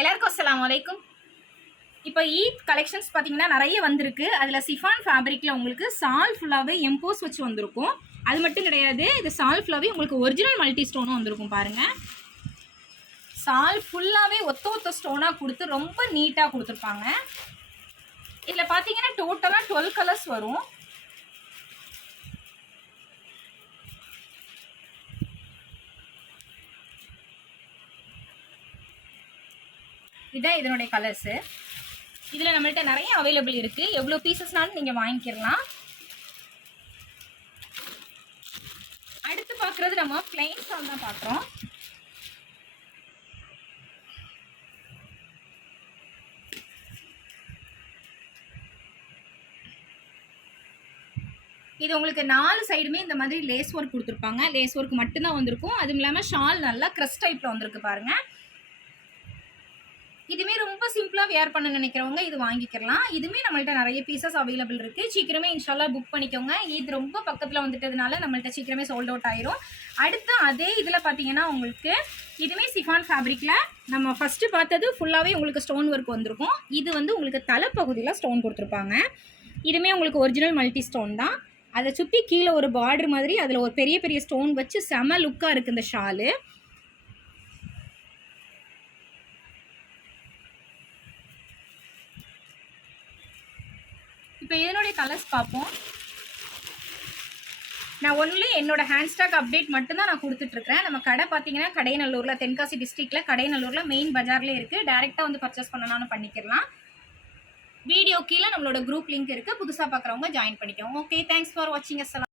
எல்லாருக்கும் அஸ்ஸலாமு அலைக்கும். இப்போ ஈத் கலெக்ஷன்ஸ் பார்த்தீங்கன்னா நிறைய வந்திருக்கு. அதில் சிஃபான் ஃபேப்ரிக்கில் உங்களுக்கு சால் ஃபுல்லாகவே எம்போஸ் வச்சு வந்திருக்கும். அது மட்டும் கிடையாது, இது சால் ஃபுல்லாகவே உங்களுக்கு ஒரிஜினல் மல்டி ஸ்டோனும் வந்திருக்கும் பாருங்கள். சால் ஃபுல்லாகவே ஒத்த ஸ்டோனாக கொடுத்து ரொம்ப நீட்டாக கொடுத்துருப்பாங்க. இதில் பார்த்தீங்கன்னா டோட்டலாக 12 கலர்ஸ் வரும். இதுதான் இதனுடைய கலர்ஸு. இதில் நம்மள்கிட்ட நிறைய அவைலபிள் இருக்குது. எவ்வளோ பீசஸ்னாலும் நீங்கள் வாங்கிக்கிறலாம். அடுத்து பார்க்குறது நம்ம பிளெயின் ஷால் தான் பார்க்குறோம். இது உங்களுக்கு 4 சைடுமே இந்த மாதிரி லேஸ் ஒர்க் கொடுத்துருப்பாங்க. லேஸ் ஒர்க் மட்டும்தான் வந்திருக்கும். அதுவும் இல்லாமல் ஷால் நல்லா க்ரஸ் டைப்பில் வந்திருக்கு பாருங்கள். இதுவுமே ரொம்ப சிம்பிளாக வியர் பண்ண நினைக்கிறவங்க இது வாங்கிக்கலாம். இதுவுமே நம்மள்ட்ட நிறைய பீசஸ் அவைலபிள் இருக்குது. சீக்கிரமே இன்ஷால்லா புக் பண்ணிக்கோங்க. இது ரொம்ப பக்கத்தில் வந்துட்டதுனால நம்மள்ட்ட சீக்கிரமே சோல்ட் அவுட் ஆயிரும். அடுத்து அதே இதில் பார்த்தீங்கன்னா உங்களுக்கு இதுவுமே சிஃபான் ஃபேப்ரிக்கில் நம்ம ஃபஸ்ட்டு பார்த்தது ஃபுல்லாகவே உங்களுக்கு ஸ்டோன் ஒர்க் வந்திருக்கும். இது வந்து உங்களுக்கு தலைப்பகுதியில் ஸ்டோன் கொடுத்துருப்பாங்க. இதுவுமே உங்களுக்கு ஒரிஜினல் மல்டி ஸ்டோன் தான். அதை சுற்றி கீழே ஒரு பார்டர் மாதிரி அதில் ஒரு பெரிய பெரிய ஸ்டோன் வச்சு செம லுக்காக இருக்குது இந்த ஷாலு. இப்போ இதனுடைய கலர்ஸ் பார்ப்போம். நான் ஒன்லி என்னோட ஹேண்ட்ஸ்டாக் அப்டேட் மட்டும்தான் நான் கொடுத்துட்ருக்கேன். நம்ம கடை பார்த்தீங்கன்னா கடையநல்லூரில், தென்காசி டிஸ்ட்ரிக்டில் கடையநல்லூரில் மெயின் பஜார்லேயே இருக்குது. டேரெக்டாக வந்து பர்ச்சேஸ் பண்ணலான்னு பண்ணிக்கலாம். வீடியோ கீழே நம்மளோட குரூப் லிங்க் இருக்குது. புதுசாக பார்க்குறவங்க ஜாயின் பண்ணிக்கோங்க. ஓகே, தேங்க்ஸ் ஃபார் வாட்சிங். அஸ்ஸலாம்.